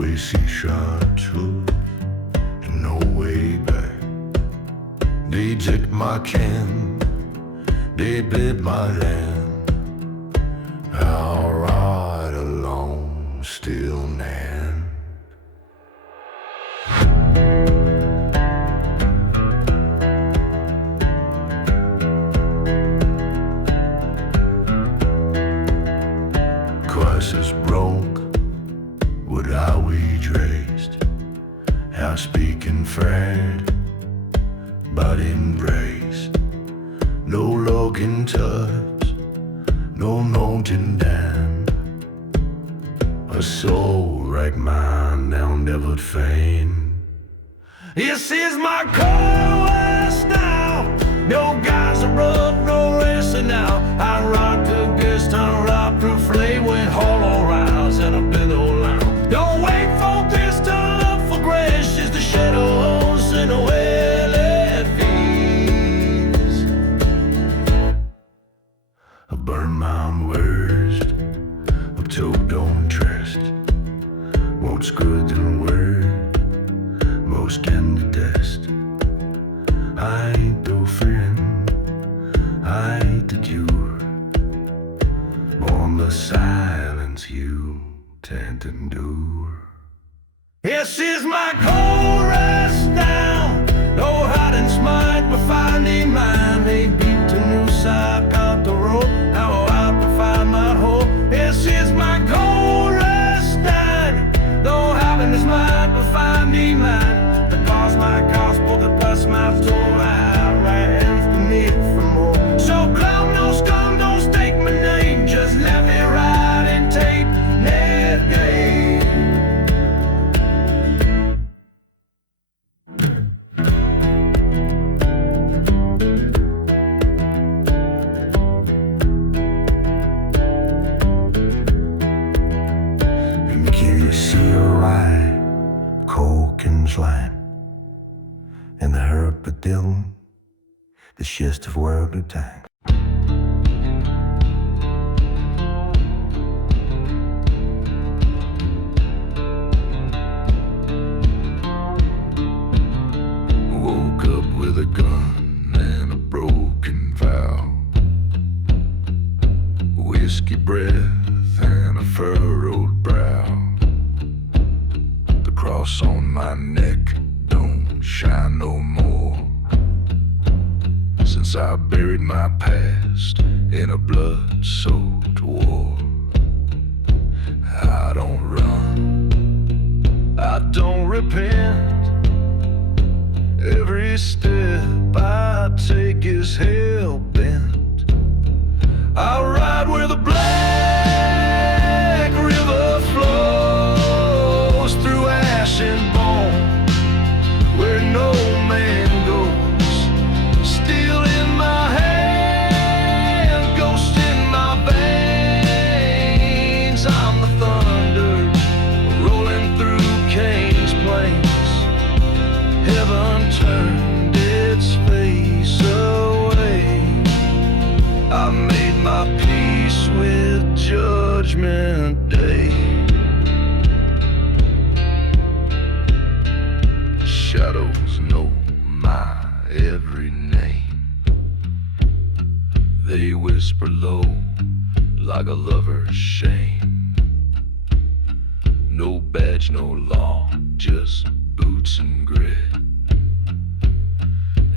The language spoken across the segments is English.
We see shot through and no way back. They took my can, they bid my land. I'll ride along still nan. Crisis broke, would I we traced, how speaking friend, but embraced. No looking touch, no mountain down. A soul like mine now never fain. This is my cold west now. No guys are up, no racing now. I rock the guest, I rock the flame with hollow rounds and a billow loud. Don't wait for this to look for grace. It's the shadows in the well it feeds. I burn my worst, I'm told don't trust. What's good in word, most can detest. I ain't no friend, I ain't the cure. On the silence you tend to endure. This is my cold rest now. No hiding smite, but finding mine. They beat the new side out the road. How I find my hope. This is my cold rest now. No hiding is mine, but finding mine. The cause my gospel, the bless my soul. I ran from me for more. So clown no scum, don't stake my name. Just let me ride and take that game. And can you see a ride, coke and slime, and the herpadillo, the shist of worldly time. Woke up with a gun and a broken vow, whiskey breath and a furrowed brow. The cross on my neck don't shine no more, since I buried my past in a blood-soaked war. I don't run, I don't repent. Every step I take is hell-bent. I ride where the black river flows through ash and bone, where no man goes. Steel in my hand, ghost in my veins. I'm the thunder rolling through Cain's plains. Heaven turned its face away. I made my peace with Judgment Day. Shadows know my every name. They whisper low like a lover's shame. No badge, no law, just boots and grit,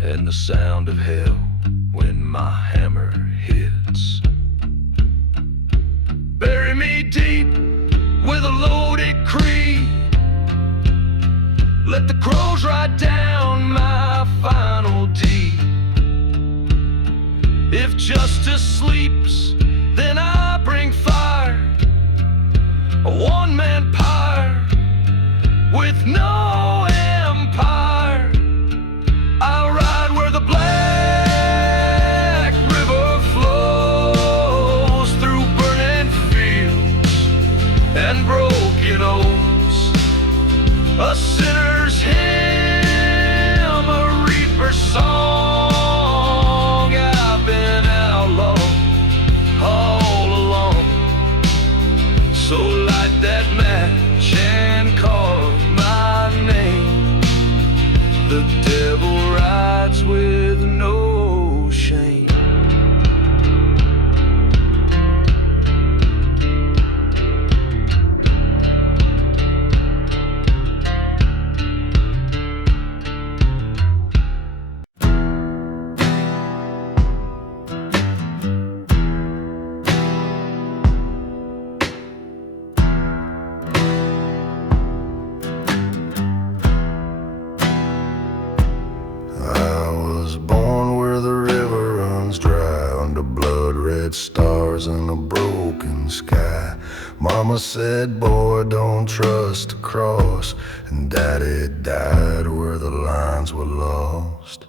and the sound of hell when my hammer hits. Bury me deep with a loaded creed. Let the crows ride down my final deed. If justice sleeps, then I bring fire, a one-man pyre with no empire. I ride where the black river flows through burning fields and broken oaks. A sinner's hymn, a reaper's song. I've been outlaw all along. So light that match and call Mama said, boy, don't trust the cross, and Daddy died where the lines were lost.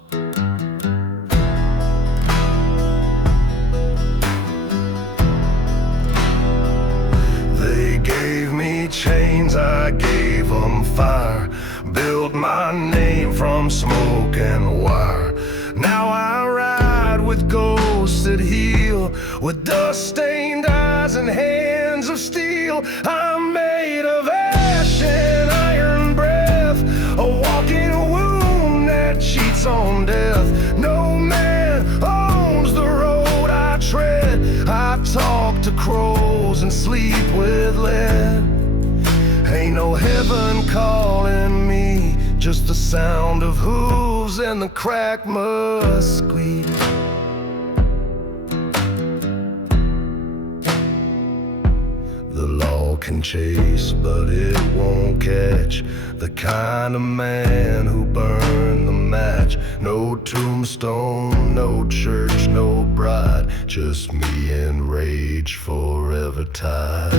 They gave me chains, I gave them fire, built my name from smoke and wire. Now I ride with ghosts that heal, with dust-stained eyes and hands of steel. I'm made of ash and iron breath, a walking wound that cheats on death. No man owns the road I tread. I talk to crows and sleep with lead. Ain't no heaven calling me, just the sound of hooves and the cracked mesquite. The law can chase, but it won't catch the kind of man who burned the match. No tombstone, no church, no bride, just me and rage forever tied.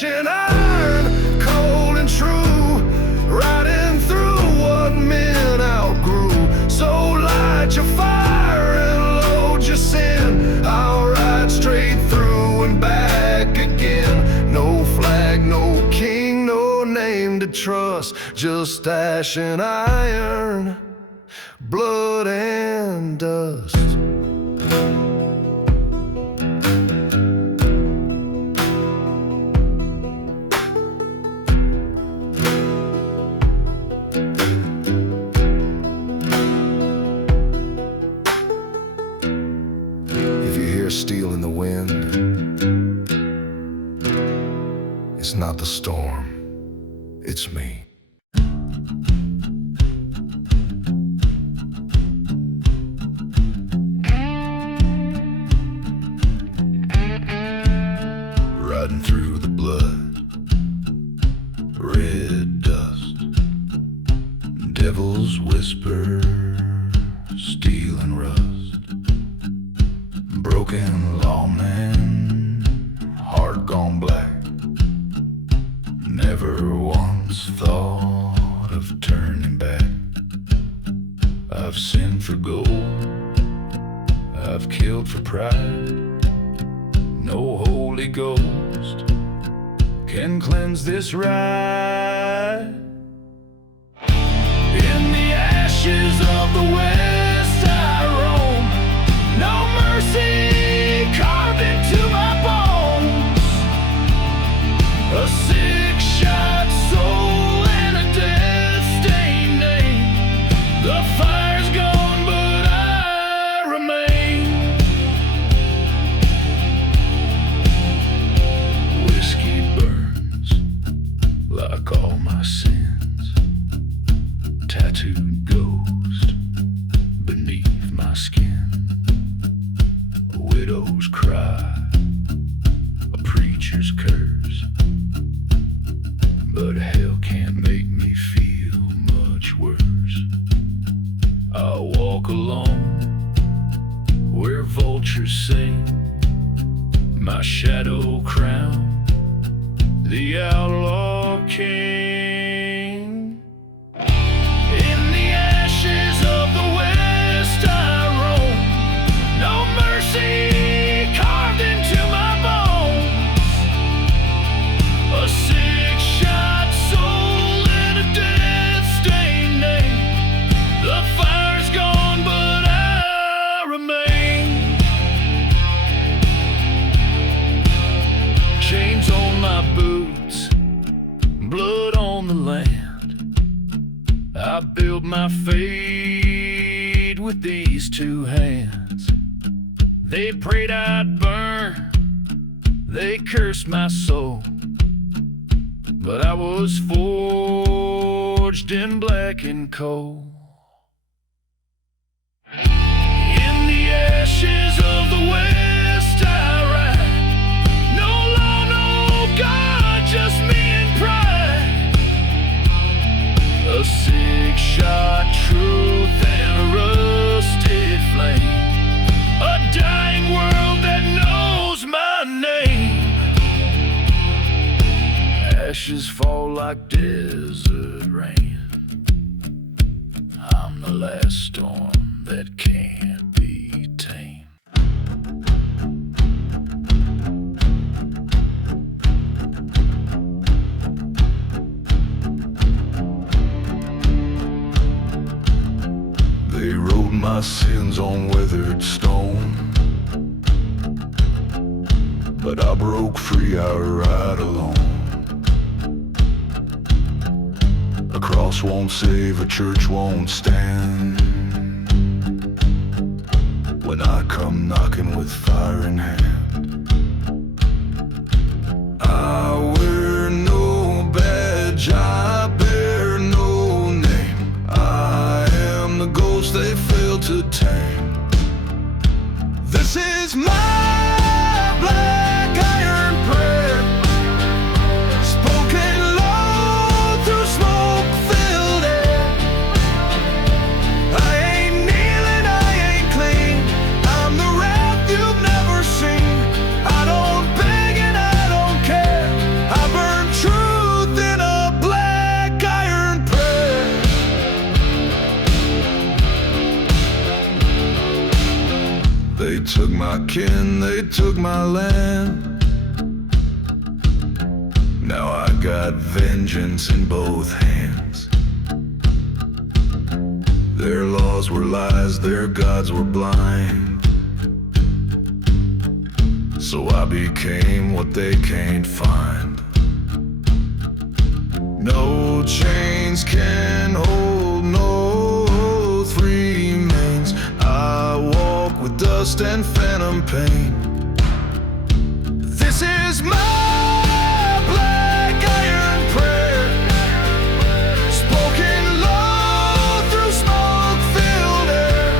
And iron, cold and true, riding through what men outgrew. So light your fire and load your sin, I'll ride straight through and back again. No flag, no king, no name to trust, just ash and iron, blood and dust. Steel in the wind, it's not the storm, it's me. Riding through the blood, red dust, devil's whisper, steel and rust. Broken lawman, heart gone black. Never once thought of turning back. I've sinned for gold, I've killed for pride. No Holy Ghost can cleanse this ride. In the ashes of the West I roam, no mercy carved into my bones. A six-shot soul and a death-stained name. The fire's gone, but I remain. Whiskey burns like all my sins. Tattooed ghost beneath my skin. Widow's cry, a preacher's curse, but hell can't make me feel much worse. I walk alone where vultures sing, my shadow crown the outlaw king. In the ashes of the West I roam, no mercy carved into my bones. A six-shot soul and a death-stained name. The fire's gone, but I remain. Chains on my boots, blood on the land. I built my fate with these two hands. They prayed I'd burn, they cursed my soul, but I was forged in black and coal. In the ashes of the West I ride. No law, no God, just me and pride. A six-shot truth and a rusted flame. A dying world that knows my name. Ashes fall like desert rain. I'm the last storm that can't be tamed. They wrote my sins on weathered stone, but I broke free, I ride alone. A cross won't save, a church won't stand. When I come knocking with fire in hand, I wear no badge, I bear no name. I am the ghost they failed to tame. This is my black iron prayer, spoken low through smoke-filled air. I ain't kneeling, I ain't clean, I'm the wrath you've never seen. I don't beg and I don't care, I burn truth in a black iron prayer. They took my kin, they took my land. Now I got vengeance in both hands. Their laws were lies, their gods were blind. So I became what they can't find. No chains can hold, no three mains. I walk with dust and phantom pain. This is my black iron prayer, spoken low through smoke-filled air.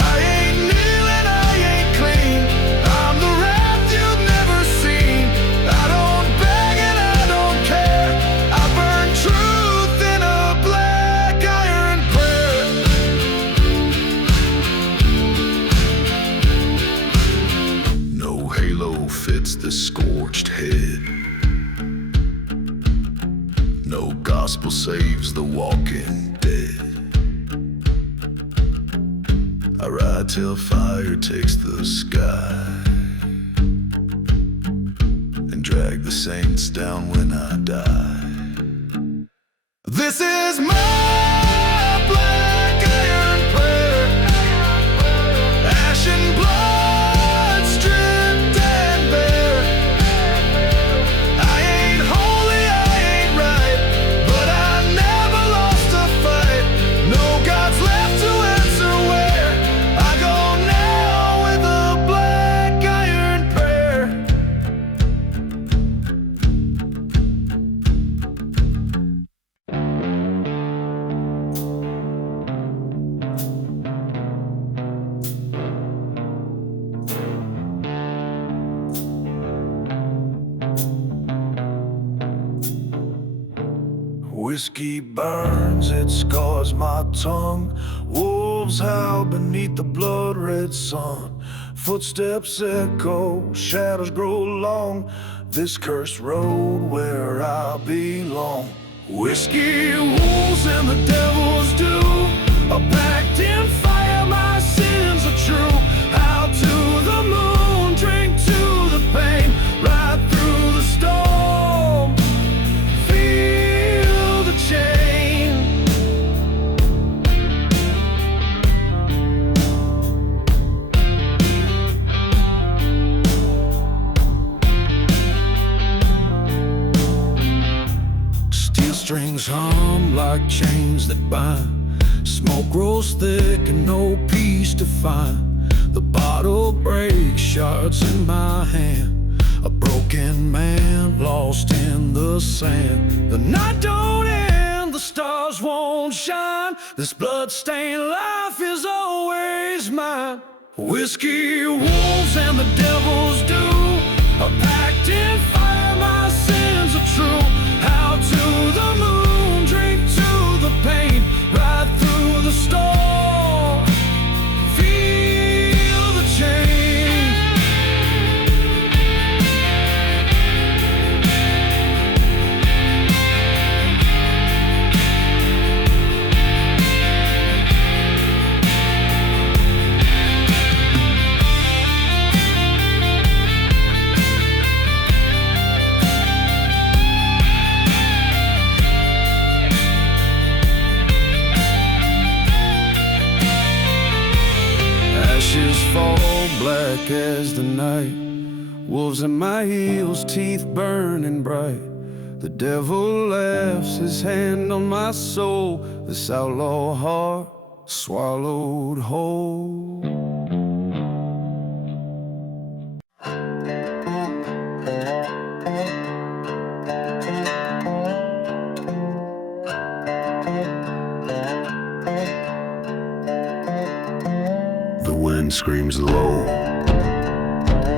I ain't kneeling, I ain't clean, I'm the wrath you've never seen. I don't beg and I don't care, I burn truth in a black iron prayer. No halo fits the scorched head, no gospel saves the walking dead. I ride till fire takes the sky and drag the saints down when I die. This is my black iron prayer, ash and blood stripped and bare. I ain't holy, I ain't right, but I never lost a fight. No gods left to answer where I go now with a black iron prayer. Whiskey burns, it scars my tongue. Wolves howl beneath the blood-red sun. Footsteps echo, shadows grow long. This cursed road where I belong. Whiskey, wolves, and the devil's due. A pact in fire, my sins are true. Out to the moon, drink to the pain. Ride through the storm, feel the chain. Steel strings hum like chains that bind. Smoke grows thick and no peace to find. The bottle breaks, shards in my hand. A broken man lost in the sand. The night don't end, the stars won't shine, this blood-stained life is always mine. Whiskey wolves and the devils do a pact in fire, my sins are true. Out to the moon, drink to the pain, ride through the storm, feel the change. Ashes fall black as the night, wolves at my heels, teeth burning bright. The devil laughs, his hand on my soul, this outlaw heart swallowed whole. The wind screams low,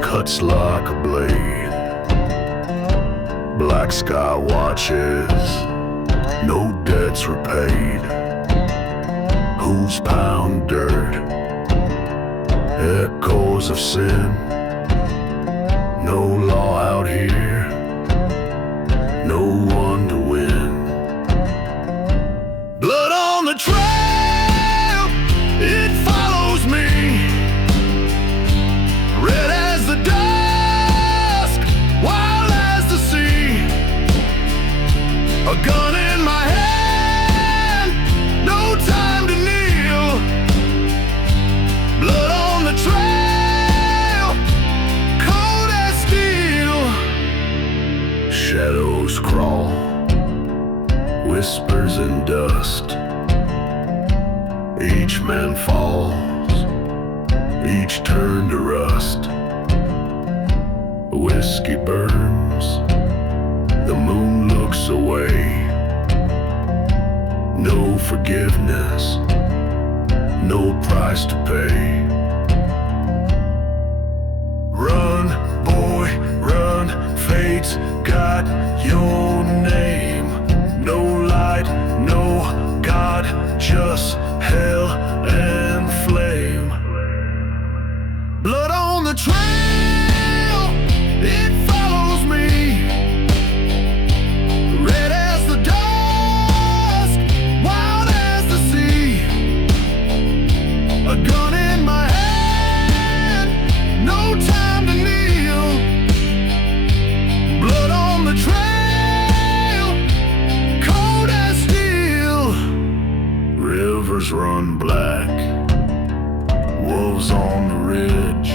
cuts like a blade. Black sky watches, no debts repaid. Hooves pound dirt, echoes of sin. No law out here, no one to win. Blood on the trail, it follows me. Red as the dusk, wild as the sea. A gun in my hand, no time to kneel. Blood on the trail, cold as steel. Shadows crawl, whispers in dust. Each man falls, each turned to rust. Whiskey burns, the moon looks away. No forgiveness, no price to pay. Run, boy, run, fate's got your name. No light, no God, just hell and flame. Blood on the trail, it follows me. Red as the dusk, wild as the sea. A gun in my hand, no time to kneel. Blood on the trail, cold as steel. Rivers run black, wolves on the ridge.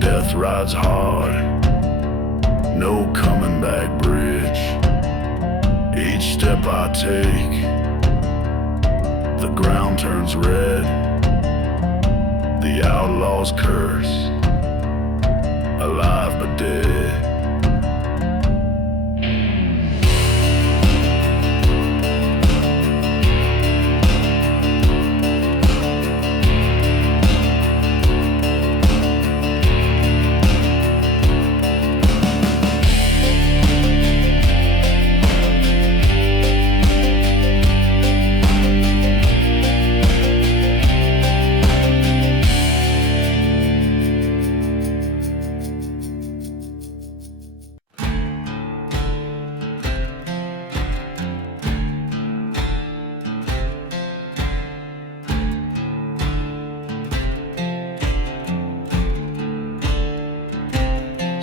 Death rides hard, no coming back bridge. Each step I take, the ground turns red. The outlaw's curse, alive but dead.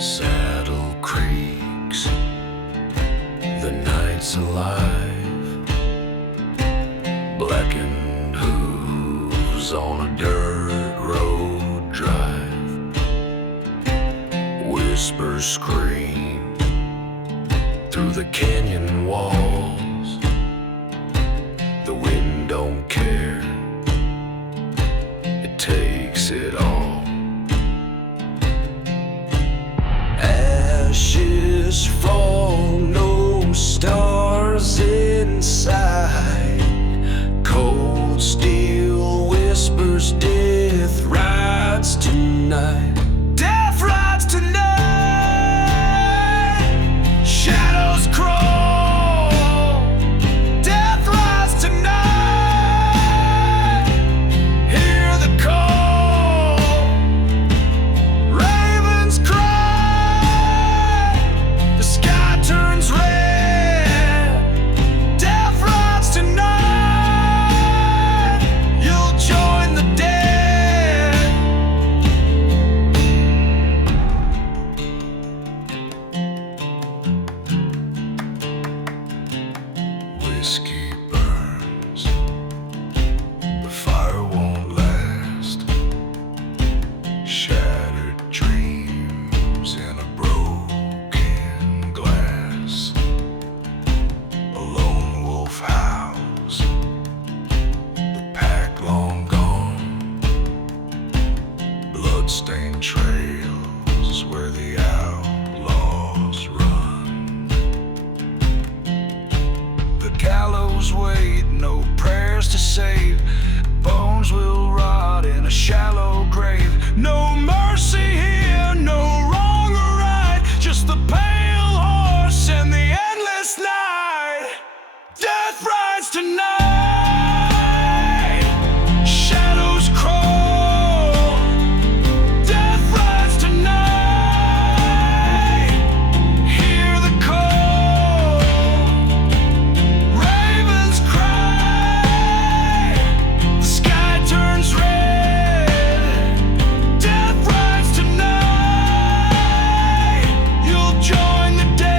Saddle creaks, the night's alive. Blackened hooves on a dirt road drive. Whispers scream through the canyon walls. The wind don't care, it takes it all. Ashes fall, no stars in tonight. Death rides tonight. Shadows crawl. Death rides tonight. Hear the call. Ravens cry. The sky turns red. Death rides tonight. You'll join the dead. Whiskey burns, the fire won't last. Shattered dreams in a broken glass. A lone wolf howls, the pack long gone. Bloodstained trails where the outlaws run. The gallows wait, no prayers to save. Bones will rot in a shallow grave. No mercy here, no wrong or right. Just the pale horse and the endless night. Death rides tonight. Shadows crawl. Death rides tonight. Hear the call. Ravens cry. The sky turns red. Death rides tonight. You'll join the dead.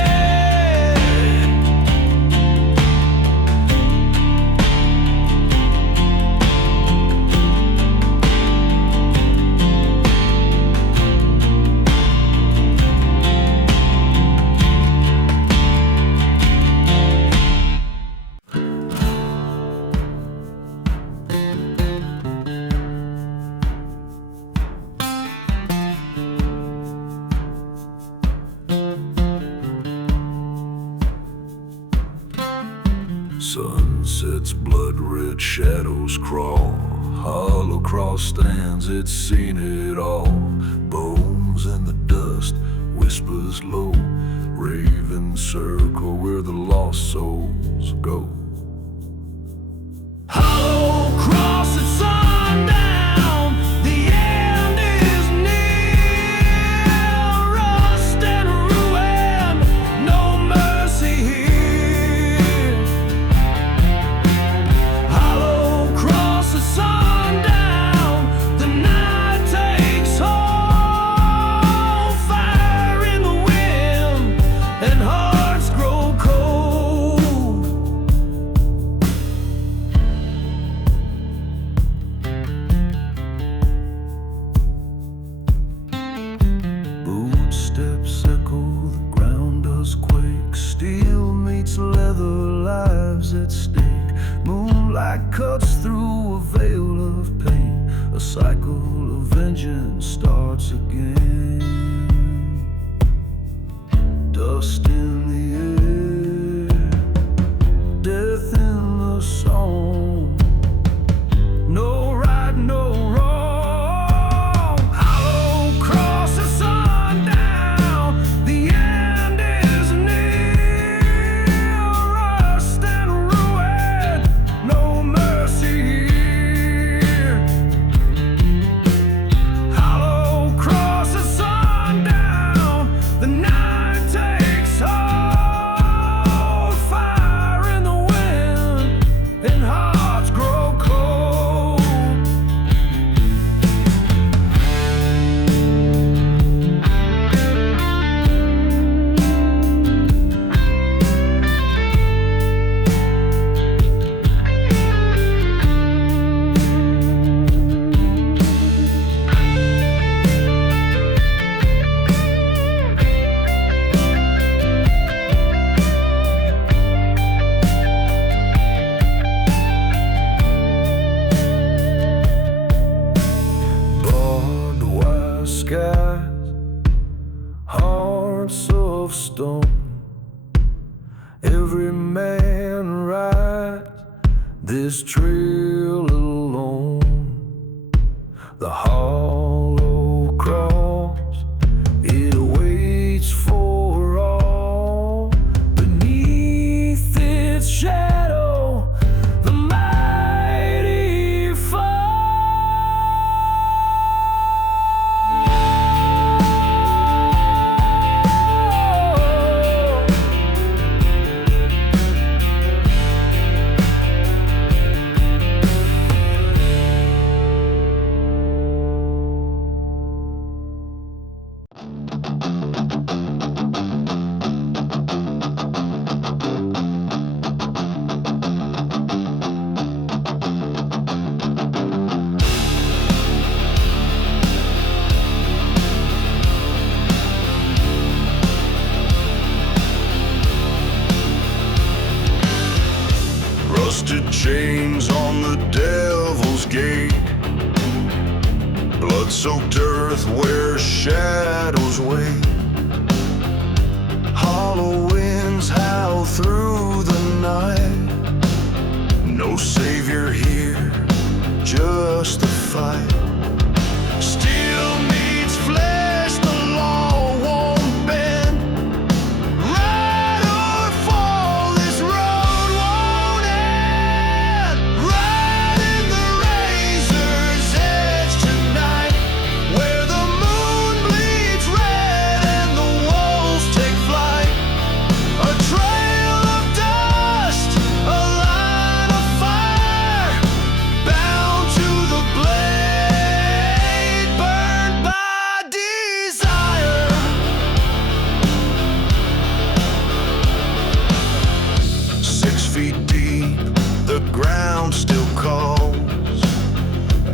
Sunset's blood-red shadows crawl. Hollow cross stands, it's seen it all. Bones in the dust, whispers low. Ravens circle where the lost souls go. Hollow cross at sundown. The end is near. Rust and ruin, no mercy here. Hollow cross at sundown. The night takes hold. Fire in the wind and hearts grow cold. Footsteps echo, the ground does quake. Steel meets leather, lives at stake. Moonlight cuts through a veil of pain. A cycle of vengeance starts again. Dust in the air, death in the song. No right, no wrong. Hollow cross at sundown. The end is near. Rust and ruin, no mercy here. Hollow cross at sundown. The night takes hold. Fire in the wind and hearts grow cold. Barbed wire skies, hearts of stone. Every man rides this trail alone. The hollow Rusted chains on the devil's gate, blood-soaked earth where shadows wait. Hollow winds howl through the night. No savior here, just the fight. Steel meets flesh, the law won't bend. Ride or fall, this road won't end. Riding the razor's edge tonight, where the moon bleeds red and the wolves take flight. A trail of dust, a line of fire, bound to the blade, burned by desire. 6 feet deep, the ground still calls.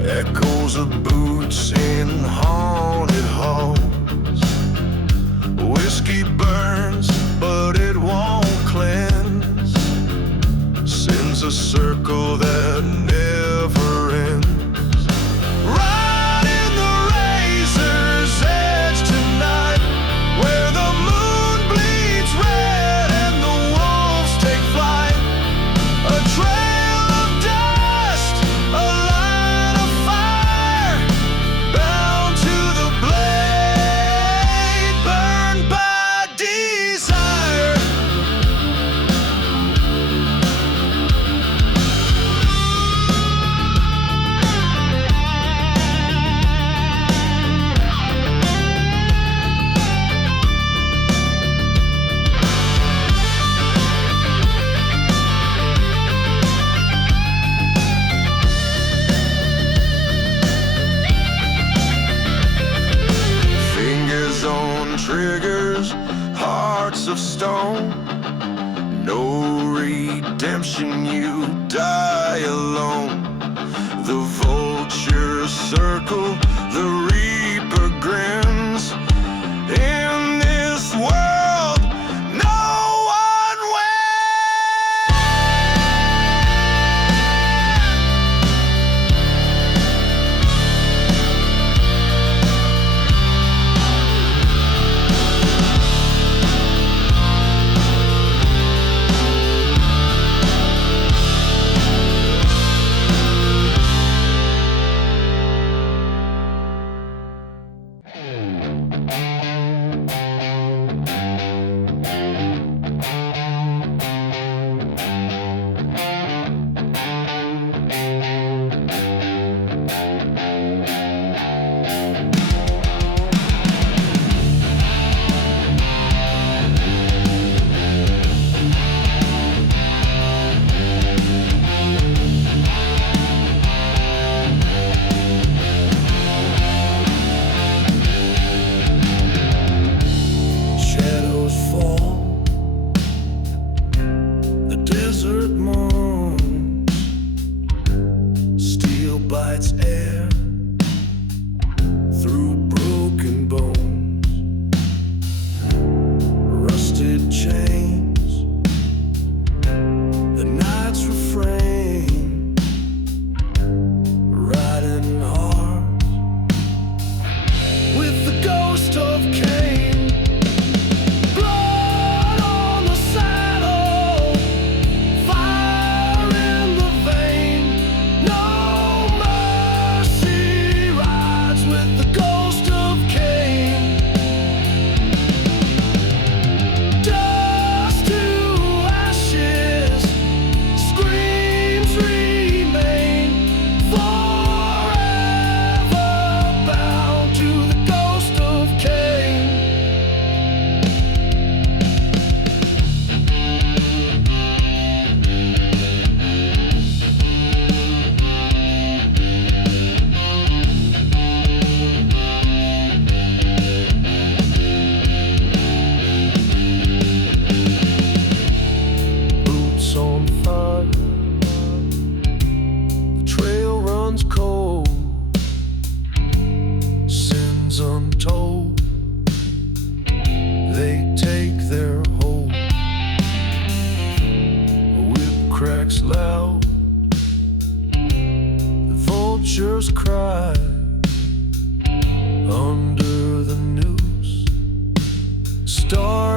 Echoes of boots in haunted halls. Whiskey burns, but it won't cleanse. Sends a circle that never ends. Riding the razor's edge tonight, where the moon bleeds red and the wolves take flight. A trail of dust, a line of fire, bound to the blade, burned by desire. Fingers on triggers, hearts of stone. No redemption, you die alone. The vultures circle, the reaper grins. In this world, no one wins. Shadows fall, the desert moans. Steel bites air through broken bones. Rusted chains, the night's refrain. Riding hard with the ghost of Cain. Blood on the saddle, fire in the vein. No mercy rides with the ghost of Cain. Dust to ashes, screams remain. Forever bound to the ghost of Cain.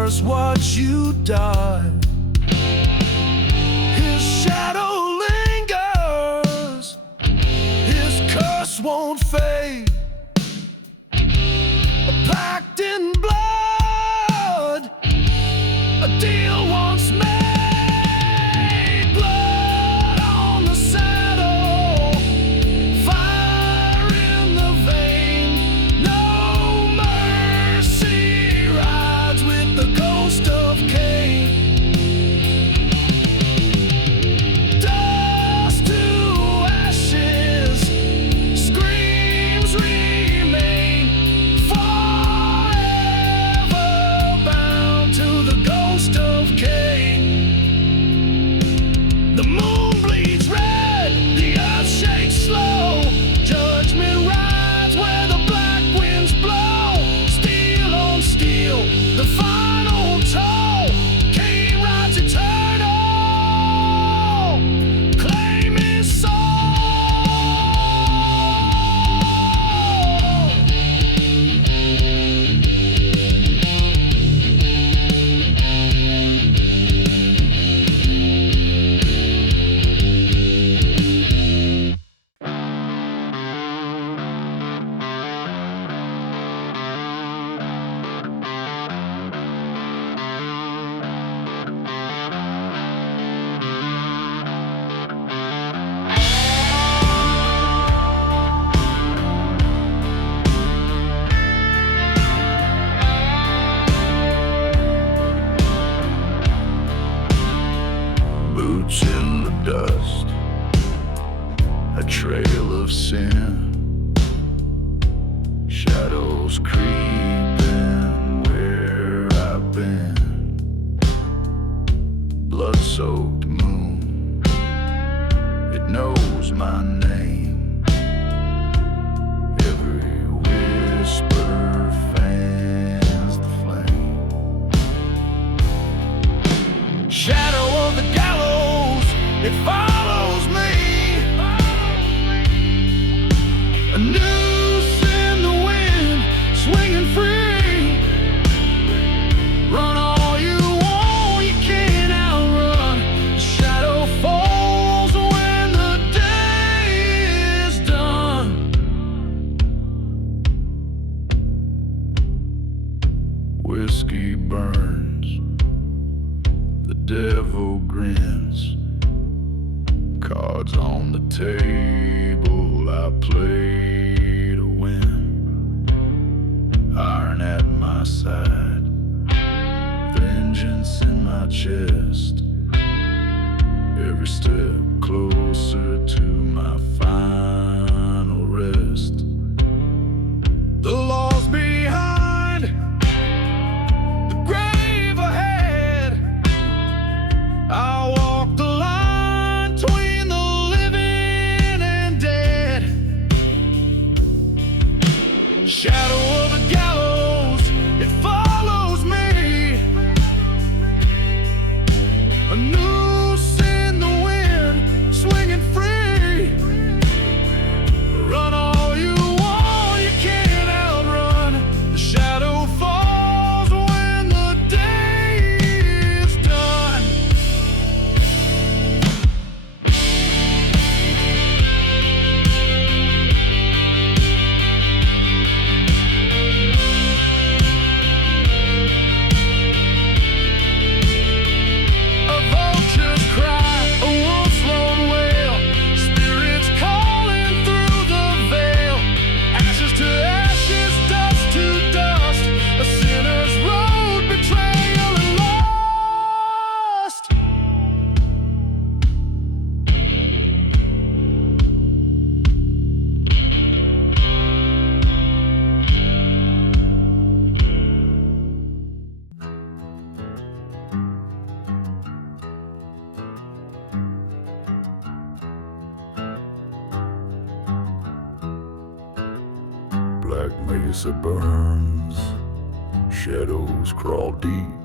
scars watch you die. His shadow lingers, his curse won't fade. Packed in blood, a deal once made. Blood on the saddle, fire in the vein. No mercy rides with the ghost of Cain. Dust to ashes, screams remain. Forever bound to the ghost of Cain. The moon bleeds red, the earth shakes slow. Judgment rides where the black winds blow. Steel on steel, the final toll. Cain rides eternal, claim his soul. Boots in the dust, a trail of sin. Shadows creeping where I've been. Blood-soaked moon, it knows my name. Every whisper fans the flame. Shadow of the gallows, it follows me. A noose in the wind, swinging free. Run all you want, you can't outrun. The shadow falls when the day is done. Whiskey burns, the devil grins. Cards on the table, I play to win. Iron at my side, vengeance in my chest. Every step closer to my final rest. The law's behind, the grave ahead. I'll walk the line between the living and dead. Shadow of the gallows, it follows me. A noose in the wind, swinging free. Run all you want, you can't outrun. The shadow falls when the day is done. A vulture's cry, a wolf's lone wail. Spirits calling through the veil. Ashes to ashes, dust to dust. A sinner's road, betrayal and lust. Black mesa burns, shadows crawl deep.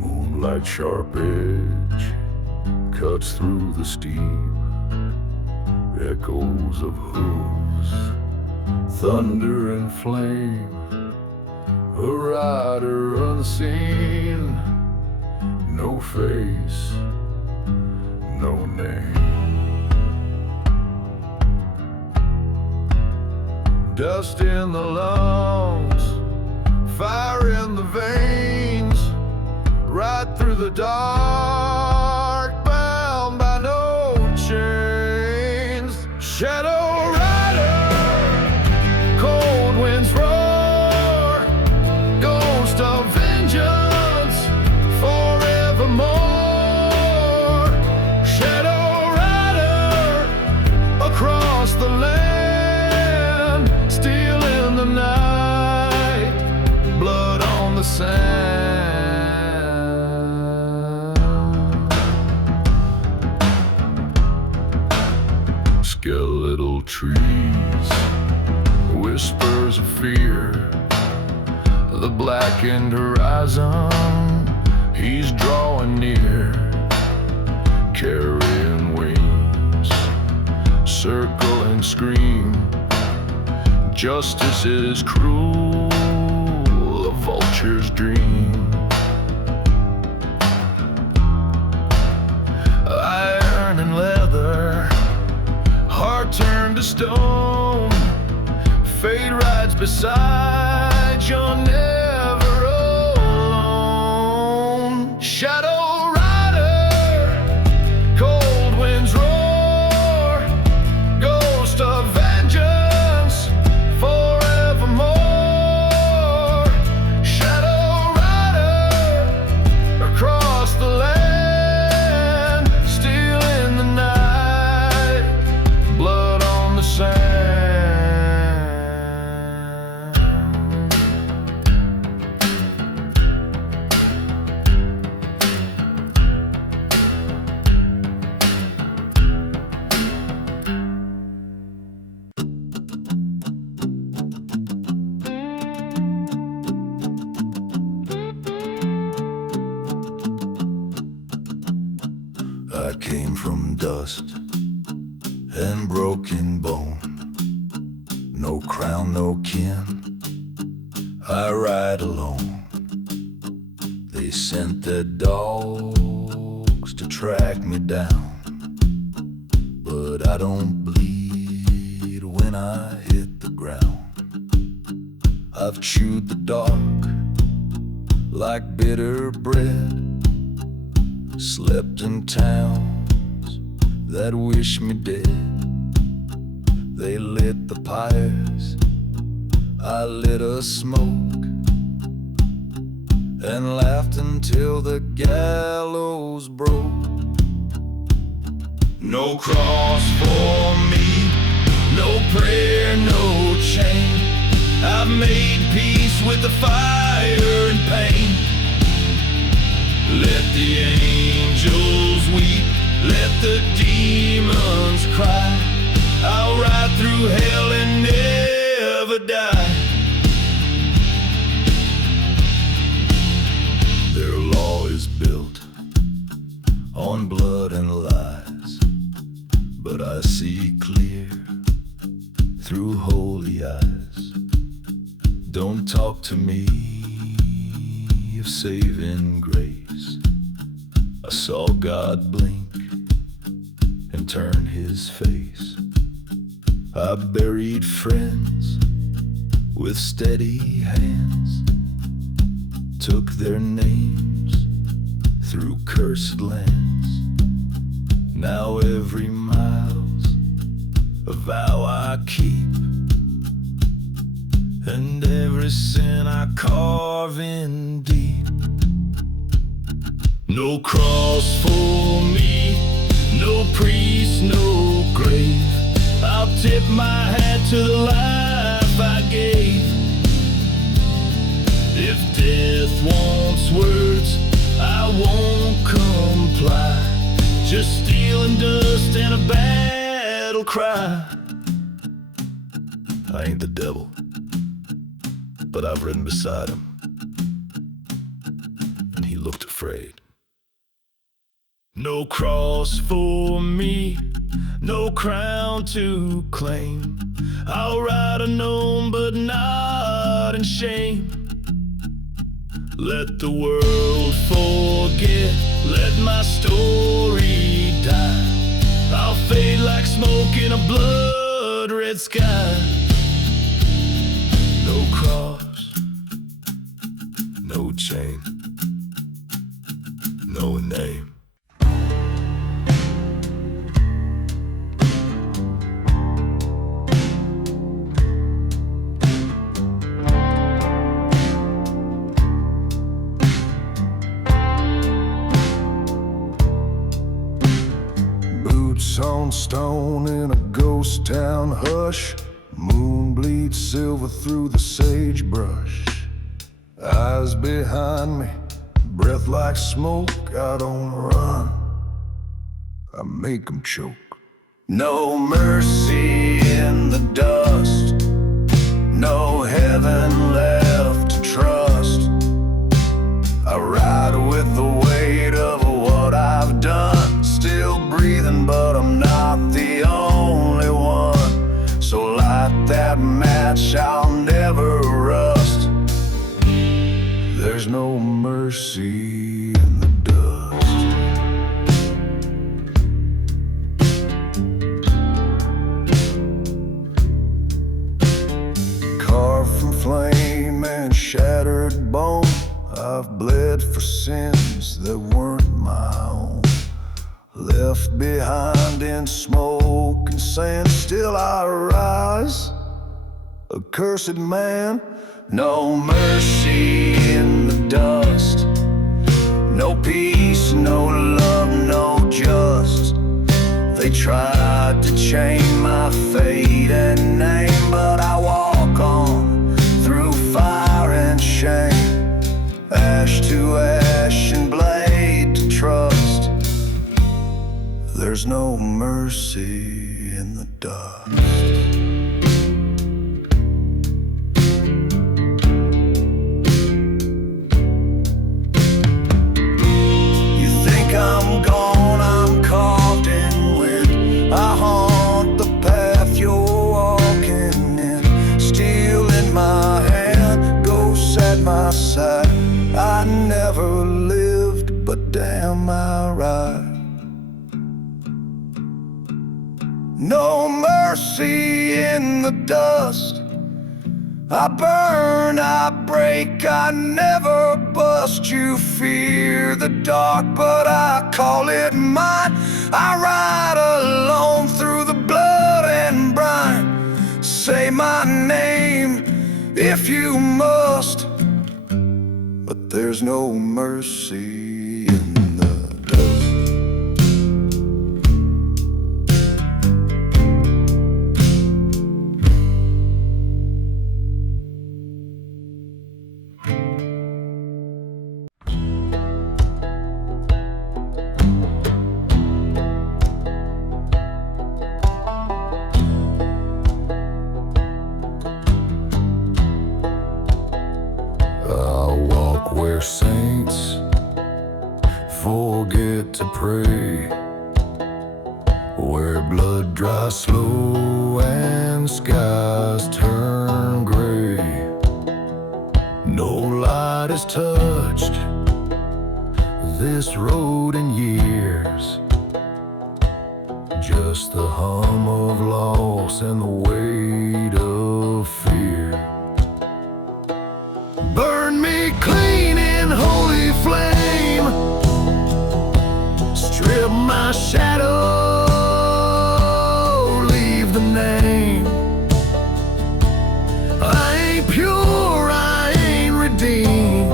Moonlight sharp edge cuts through the steep. Echoes of hooves, thunder and flame. A a rider unseen, no face, no name. Dust in the lungs, fire in the veins, right through the dark, bound by no chains. Shadow rider, cold winds roar, ghost of vengeance forevermore. Shadow rider, across the land, still in the night, blood on the sand. Skeletal trees, whispers of fear, the blackened horizon, he's drawing near, carrying wings, circle and scream. Justice is cruel, a vulture's dream. Iron and leather, heart turned to stone, fate rides beside, you're never alone. Shadow rider, cold winds roar, ghost of vengeance forevermore. Shadow rider, across the land, still in the night, blood on the sand. I came from dust and broken bone, no crown, no kin, I ride alone. They sent their dogs to track me down, but I don't bleed when I hit the ground. I've chewed the dark like bitter bread, slept in towns that wish me dead. They lit the pyres, I lit a smoke, and laughed until the gallows broke. No cross for me, no prayer, no chain. I've made peace with the fire and pain. Let the angels weep, let the demons cry. I'll ride through hell and never die. Their law is built on blood and lies, but I see clear through holy eyes. Don't talk to me of saving grace. I saw God blink and turn his face. I buried friends with steady hands, took their names through cursed lands. Now every mile's a vow I keep, and every sin I carve in deep. No cross for me, no priest, no grave. I'll tip my hat to the life I gave. If death wants words, I won't comply. Just steel and dust and a battle cry. I ain't the devil, but I've ridden beside him, and he looked afraid. No cross for me, no crown to claim. I'll ride unknown but not in shame. Let the world forget, let my story die. I'll fade like smoke in a blood-red sky. No cross, no chain, no name. Boots on stone in a ghost town hush. Moon bleeds silver through the sagebrush. Eyes behind me, breath like smoke. I don't run, I make 'em choke. No mercy in the dust, no heaven left to trust. I ride with the weight of what I've done. Still breathing, but I'm not the only one. So light that match, I'll never rust. There's no mercy in the dust. Carved from flame and shattered bone, I've bled for sins that weren't my own. Left behind in smoke and sand, still I rise, a cursed man. No mercy in the dust, no peace, no love, no just. They tried to chain my fate and name, but I walk on through fire and shame. Ash to ash and blade to trust. There's no mercy in the dust. You think I'm gone, I'm carved in wind. I haunt the path you're walking in. Steel in my hand, ghosts at my side. I never lived, but damn I ride. No mercy in the dust. I burn, I break, I never bust. You fear the dark, but I call it mine. I ride alone through the blood and brine. Say my name if you must, but there's no mercy in the dust. I walk where saints forget to pray, where blood dries slow and skies turn gray. No light has touched this road in years, just the hum of loss and the weight of fear. Burn me clean in holy flame, strip my shadow, leave the name. I ain't pure, I ain't redeemed,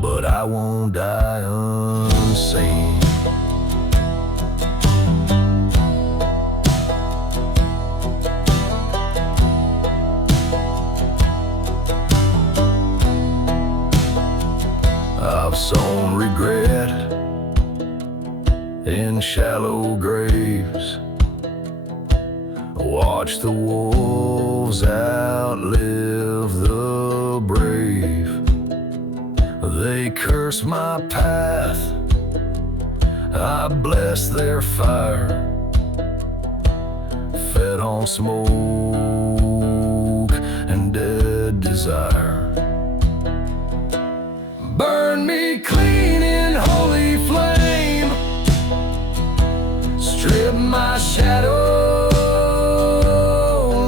but I won't die unseen. I've sown regret in shallow graves, watch the wolves outlive the brave. They curse my path, I bless their fire, fed on smoke and dead desire. my shadow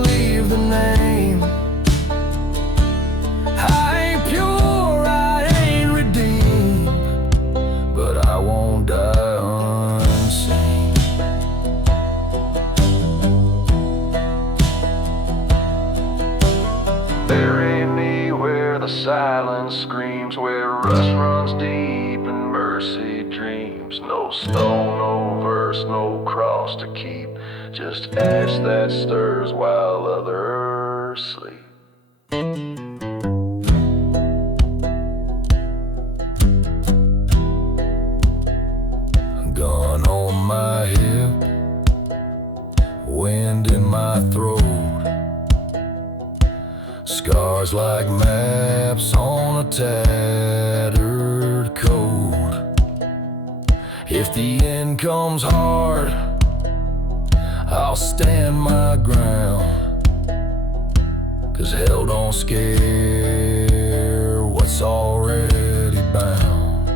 leave the name. I ain't pure, I ain't redeemed, but I won't die unseen. Bury me where the silence screams, where rust runs deep and mercy dreams. No stone, no verse, no cross to keep, just ash that stirs while others sleep. Gun on my hip, wind in my throat, scars like maps on a tattered coat. If the end comes hard, I'll stand my ground, 'cause hell don't scare what's already bound.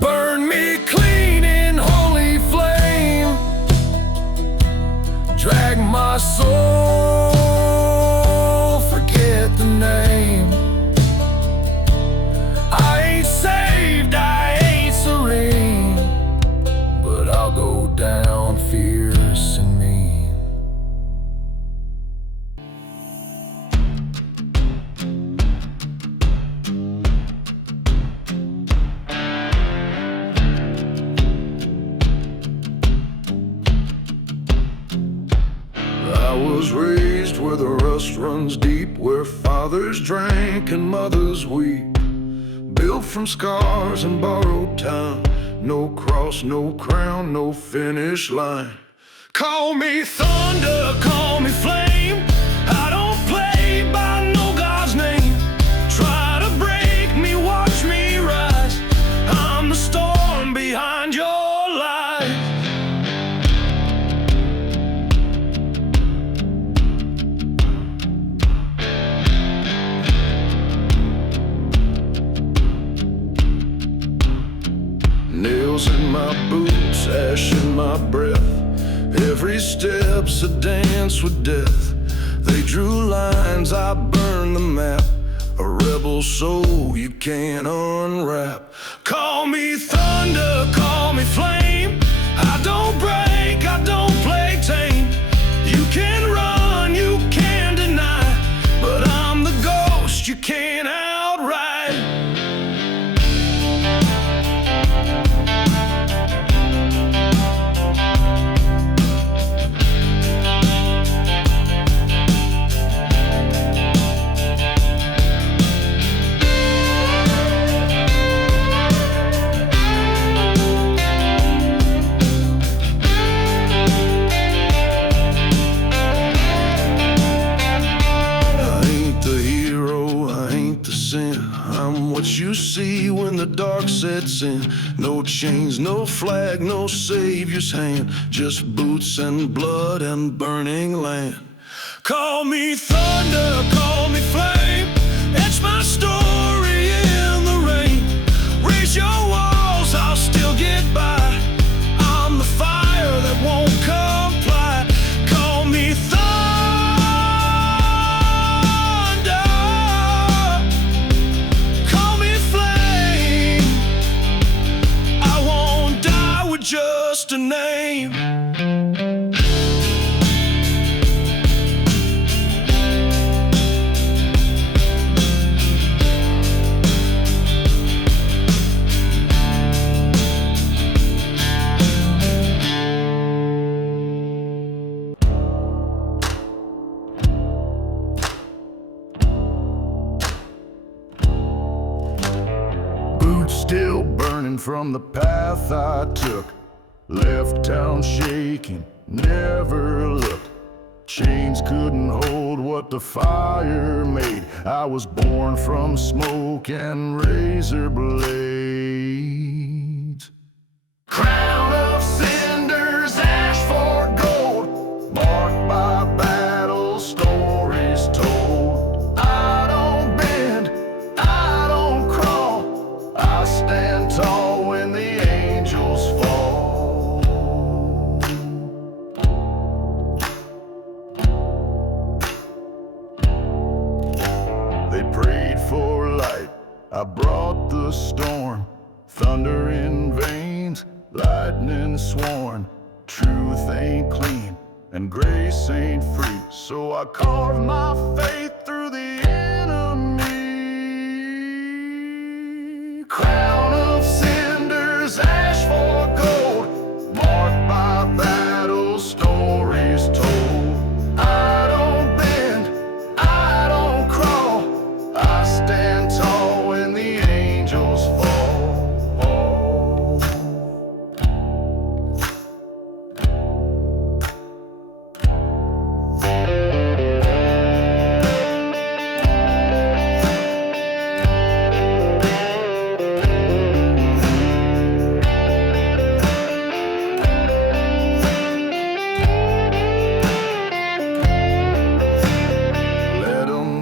Burn me clean in holy flame, drag my soul, forget the name. I ain't saved, I ain't serene, but I'll go down fierce and mean. I was raised where the rust runs deep, where fathers drank and mothers weep. Built from scars and borrowed time, no cross, no crown, no finish line. Call me thunder, call me flame, I don't play by no God's name. Try to break me, watch me rise, I'm the storm behind your lies. Nails in my boots, ash in my breath, every step's a dance with death. They drew lines, I burned the map, a rebel soul you can't unwrap. Call me thunder, call me flame, I don't break, I don't play tame. You can run, you can deny, but I'm the ghost you can't outride. I'm what you see when the dark sets in. No chains, no flag, no savior's hand, just boots and blood and burning land. Call me thunder, call me flame, etch my story in the rain. Raise your walls, I'll still get by, I'm the fire that won't comply. Call me thunder, just a name. Boots still burning from the path I took, left town shaking, never looked. Chains couldn't hold what the fire made. I was born from smoke and razor blades. Crown of cinders, ash for gold, marked by battle, stories told. I don't bend, I don't crawl, I stand tall when the angels fall. They prayed for light, I brought the storm. Thunder in veins, lightning sworn. Truth ain't clean, and grace ain't free. So I carved my faith through the enemy. Crown of cinders, ash for gold, marked by battle, stories told. I don't bend, I don't crawl, I stand tall when the angels fall.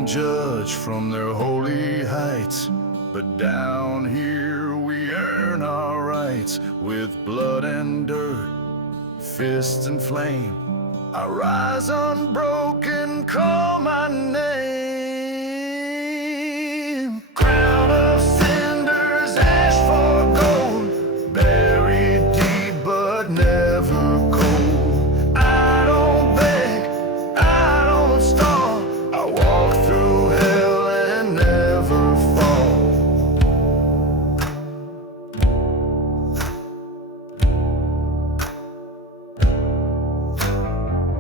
Judge from their holy heights, but down here we earn our rights with blood and dirt, fists and flame. I rise unbroken, call my name. Crown of cinders, ash for gold, buried deep but never cold. I don't beg, I don't stall, I walk through hell and never fall.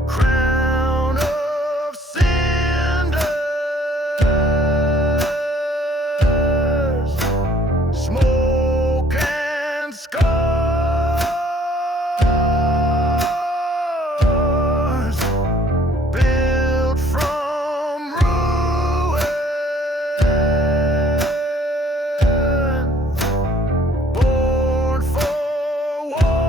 Crown of cinders, smoke and scars, built from ruin, born for war.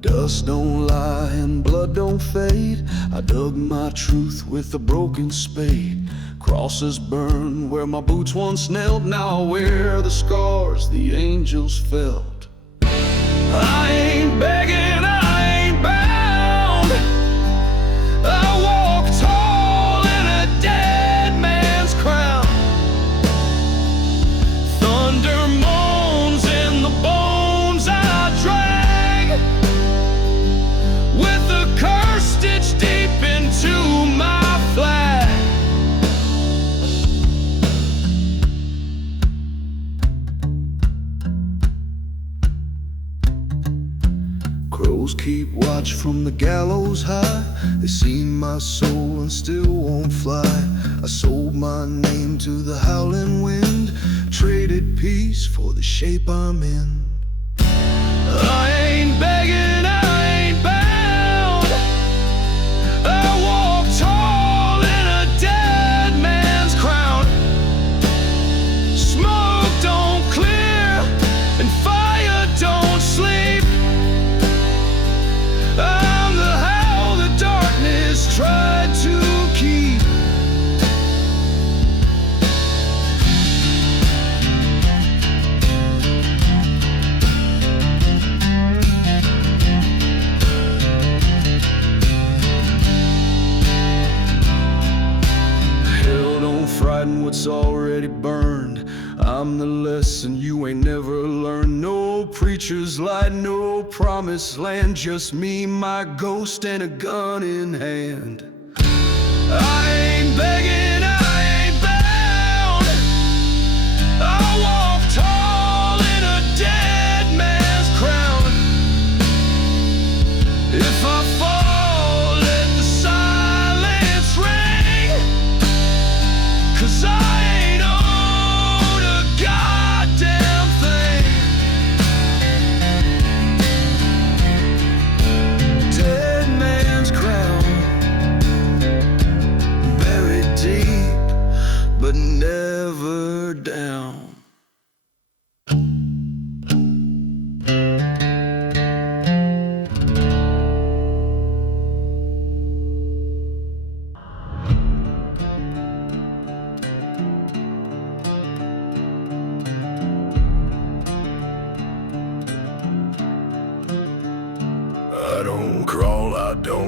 Dust don't lie and blood don't fade. I dug my truth with a broken spade. Crosses burn where my boots once knelt. Now I wear the scars the angels felt. I ain't begging, I ain't bound. I walk tall in a dead man's crown. Thunder moans in the bones I drag, with a curse stitched deep into my flag. Crows keep watch from the gallows high. They seen my soul and still won't fly. I sold my name to the howling wind, traded peace for the shape I'm in. I ain't begging, I ain't bound. I walk tall in a dead man's crown. Smoke don't clear and fire don't sleep. I'm the hell the darkness tried to keep. Hell don't frighten what's already burned. I'm the lesson you ain't never learned. No preacher's light, no promised land, just me, my ghost, and a gun in hand. I ain't begging, I ain't bound. I walk tall in a dead man's crown. If I fall, let the silence ring, 'cause I ain't owed a goddamn thing. Dead man's crown, buried deep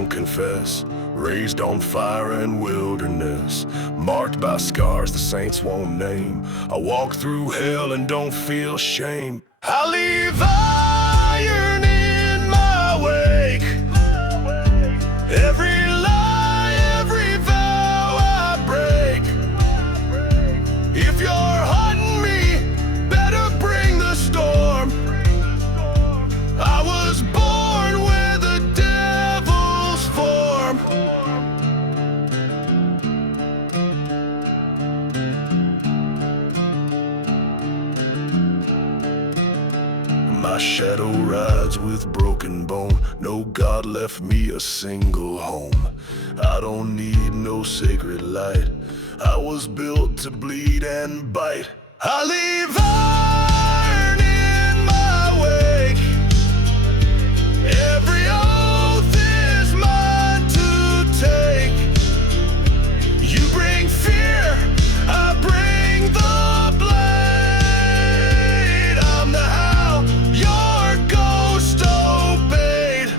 don't confess. Raised on fire and wilderness, marked by scars the saints won't name. I walk through hell and don't feel shame. I leave iron in my wake. Every lie, every vow I break. If you're hunting me, better bring the storm. I was born with the devil's form. My shadow rides with broken bone. No God left me a single home. I don't need no sacred light. I was built to bleed and bite. I leave iron in my wake. Every oath is mine to take. You bring fear, I bring the blade. I'm the how your ghost obeyed.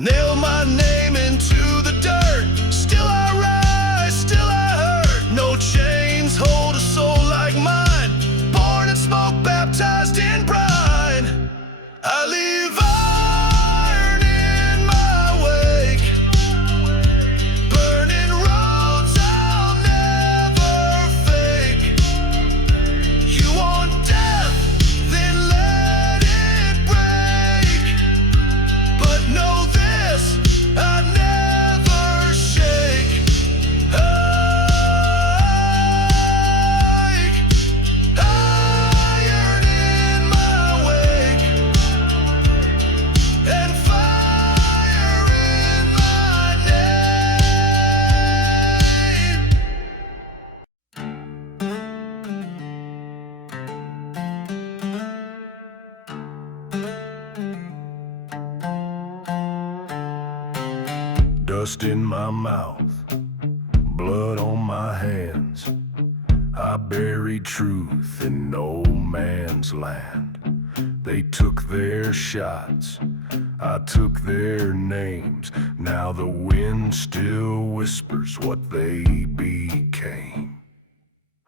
Nail my name into the dirt. Still I rise, still I hurt. No chains hold a soul like mine. Born in smoke, baptized in brine. I leave iron in my wake. Burning roads I'll never fake. You want death, then let it break. But know this, I never shake. Iron in my wake, and fire in my name. Dust in my mouth, blood on my hands. I buried truth in no man's land. They took their shots, I took their names. Now the wind still whispers what they became.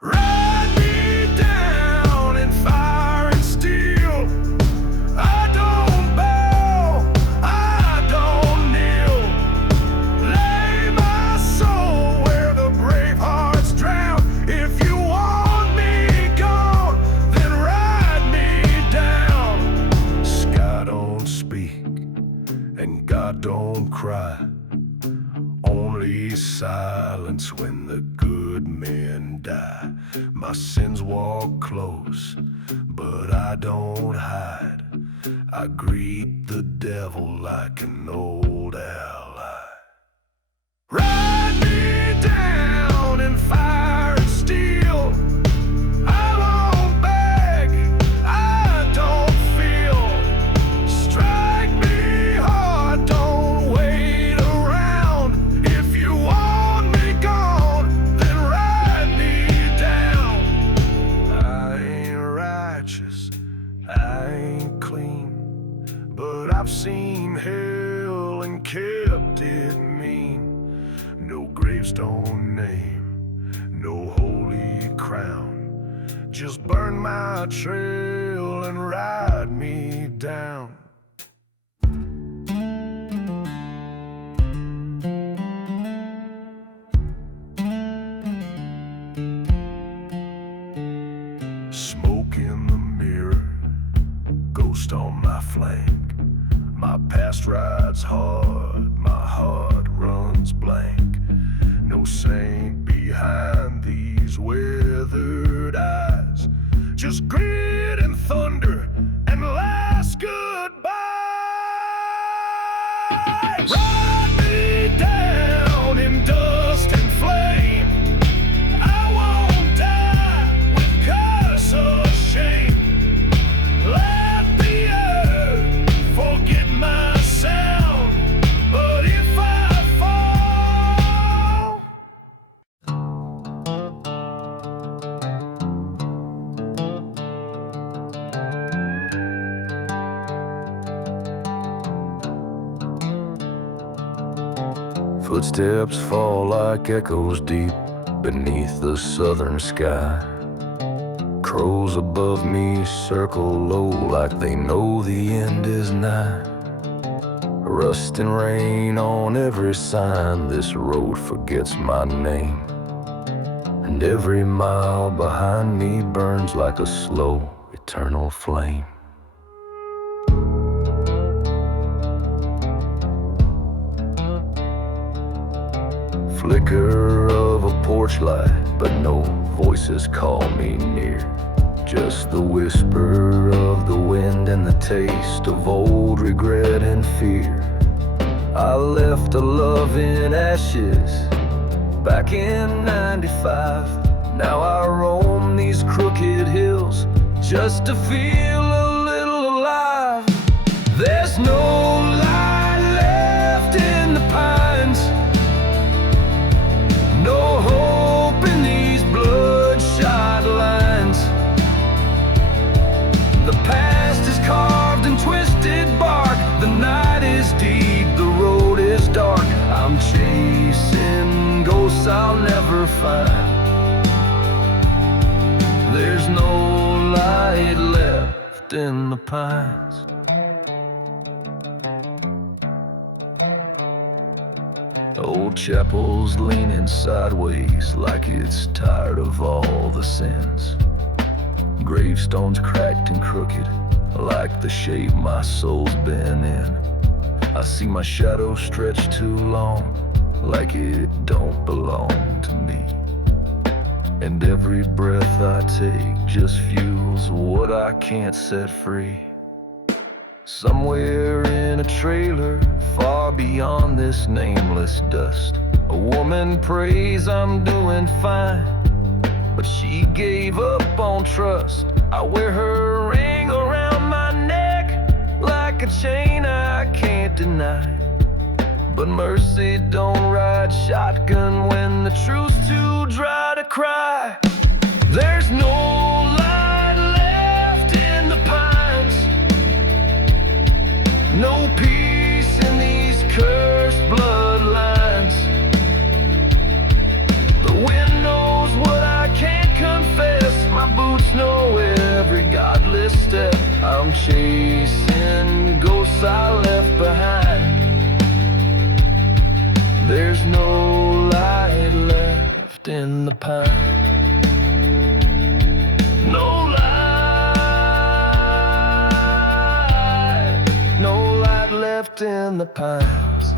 Ride me down in fire and steel. I don't bow, I don't kneel. Lay my soul where the brave hearts drown. If you want me gone, then ride me down. Sky don't speak and God don't cry. Only silence when the good men die. My sins walk close, but I don't hide. I greet the devil like an old ally. Ride me down in fire and steel. I won't beg, I don't feel. Strike me hard, don't wait around. If you want me gone, then ride me down. I ain't righteous, I ain't clean, but I've seen hell and kept it mean. No gravestone name, no holy crown. Just burn my trail and ride me down. Smoke in the mirror, ghost on my flank. My past rides hard, my heart runs blank. No saint behind these weathered eyes. Just grit and thunder and last goodbye. Ride me down in dust and flame. I won't die with curse or shame. Let the earth forget my sound, but Footsteps fall like echoes deep beneath the southern sky. Crows above me circle low like they know the end is nigh. Rust and rain on every sign, this road forgets my name. And every mile behind me burns like a slow, eternal flame. Flicker of a porch light, but no voices call me near. Just the whisper of the wind and the taste of old regret and fear. I left a love in ashes back in '95. Now I roam these crooked hills just to feel a little alive. There's no light left in the pines, no hope in these bloodshot lines. The past is carved in twisted bark. The night is deep, the road is dark. I'm chasing ghosts I'll never find. There's no light left in the pines. Old chapel's leaning sideways like it's tired of all the sins. Gravestones cracked and crooked like the shape my soul's been in. I see my shadow stretch too long, like it don't belong to me. And every breath I take just fuels what I can't set free. Somewhere in a trailer, far beyond this nameless dust, a woman prays I'm doing fine, but she gave up on trust. I wear her ring around my neck like a chain I can't deny. But mercy don't ride shotgun when the truth's too dry to cry. There's no light left in the pines, no peace in these cursed bloodlines. The wind knows what I can't confess. My boots know every godless step. I'm chasing ghosts I left behind. There's no light left in the pine. No light left in the pines.